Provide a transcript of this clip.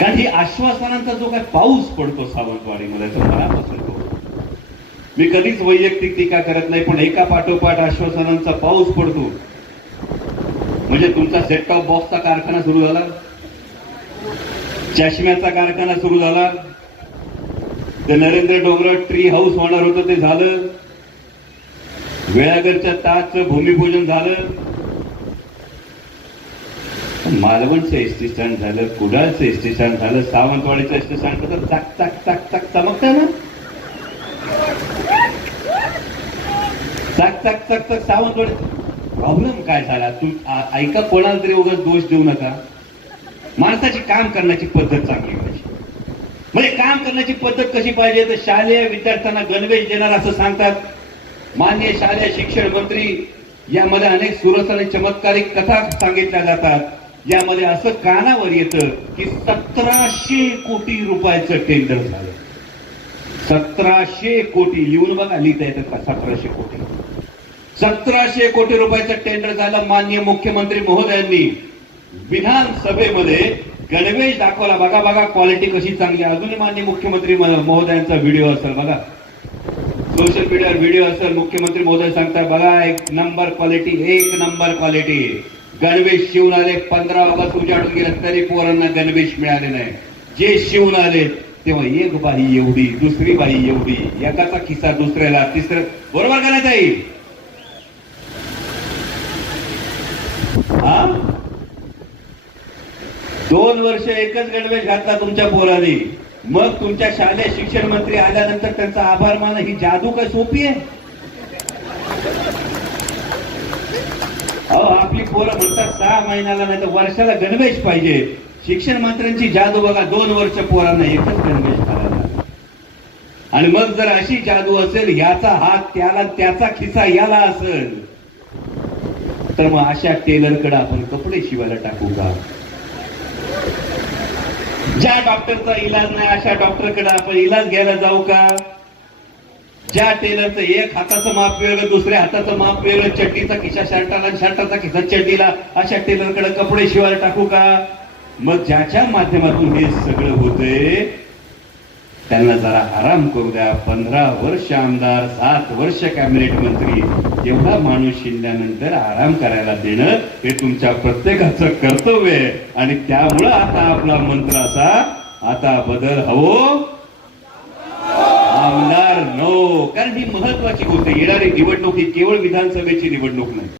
कारण ही आश्वासनांचा जो काय पाऊस पडतो सावंतवाडीमध्ये तो मला पसरतो मी कधीच वैयक्तिक टीका करत नाही पण एका पाठोपाठ आश्वासनांचा पाऊस पडतो. म्हणजे तुमचा सेट टॉप बॉक्सचा कारखाना सुरू झाला. चष्म्याचा कारखाना सुरू झाला. ते नरेंद्र डोंगर ट्री हाऊस होणार होतं ते झालं. वेळागरच्या ताजचं भूमिपूजन झालं. मालवणचं एस टी स्टँड झालं कुडाळचं एस टी स्टँड झालं सावंतवाडीचं एस टी स्टँड तर चाक चाक चाक चाक चमकतं ना? चाक चाक चाक चाक सावंतवाडी. प्रॉब्लेम काय झाला? तू ऐका कोणाला तरी उगाच दोष देऊ नका. माणसाची काम करण्याची पद्धत चांगली पाहिजे. म्हणजे काम करण्याची पद्धत कशी पाहिजे? तर शालेय विद्यार्थ्यांना गणवेश देणार असं सांगतात. मान्य शालेय शिक्षण मंत्री यामध्ये अनेक सुरस आणि चमत्कारिक कथा सांगितल्या जातात. यामध्ये असं कानावर येतं की सतराशे कोटी रुपयाचं टेंडर झालं. सतराशे कोटी. लिहून बघा लिहिता येतं का? सतराशे कोटी. सतराशे कोटी रुपयाचं टेंडर झालं माननीय मुख्यमंत्री महोदयांनी. विधानसभेमध्ये गणवेश दाखवला. बघा बघा क्वालिटी कशी चांगली अजूनही मान्य मुख्यमंत्री महोदयांचा व्हिडिओ असेल बघा. सोशल मीडियावर व्हिडिओ असेल मुख्यमंत्री महोदय सांगतात बघा एक नंबर क्वालिटी एक नंबर क्वालिटी गणवेश शिवून आले पंधरा ऑगस्ट उजाडून गेले तरी पोरांना गणवेश मिळाले नाही. जे शिवून आले तेव्हा एक बाई एवढी दुसरी बाई एवढी एकाचा खिस्सा दुसऱ्याला तिसऱ्या बरोबर का नाही ताई? हा? दोन वर्ष एकच गणवेश घातला तुमच्या पोराने. मग तुमच्या शालेय शिक्षण मंत्री आल्यानंतर त्यांचा आभार मानणं ही जादू काय सोपी आहे अहो आपली पोरं म्हणतात सहा महिन्याला नाही तर वर्षाला गणवेश पाहिजे. शिक्षण मंत्र्यांची जादू बघा दोन वर्ष पोरांना एकच गणवेश करायला. आणि मग जर अशी जादू असेल याचा हात त्याला त्याचा खिसा याला असेल तर मग अशा टेलरकडे आपण कपडे शिवायला टाकू का? ज्या डॉक्टरचा इलाज नाही अशा डॉक्टरकडे आपण इलाज घ्यायला जाऊ का? ज्या टेलरचं एक हाताचं माप वेगळं दुसऱ्या हाताचं माप वेगळं चड्डीचा खिसा शर्टाला आणि शर्टाचा खिसा चड्डीला अशा टेलरकडे कपडे शिवायला टाकू का? मग ज्याच्या माध्यमातून हे सगळं होतंय त्यांना जरा आराम करू द्या. पंधरा वर्ष आमदार सात वर्ष कॅबिनेट मंत्री एवढा माणूस शिंद्यानंतर आराम करायला देणं हे तुमच्या प्रत्येकाचं कर्तव्य आहे. आणि त्यामुळं आता आपला मंत्र असा आता बदल हवो आमदार नो कारण ही महत्वाची गोष्ट आहे. येणारी निवडणूक ही केवळ विधानसभेची निवडणूक नाही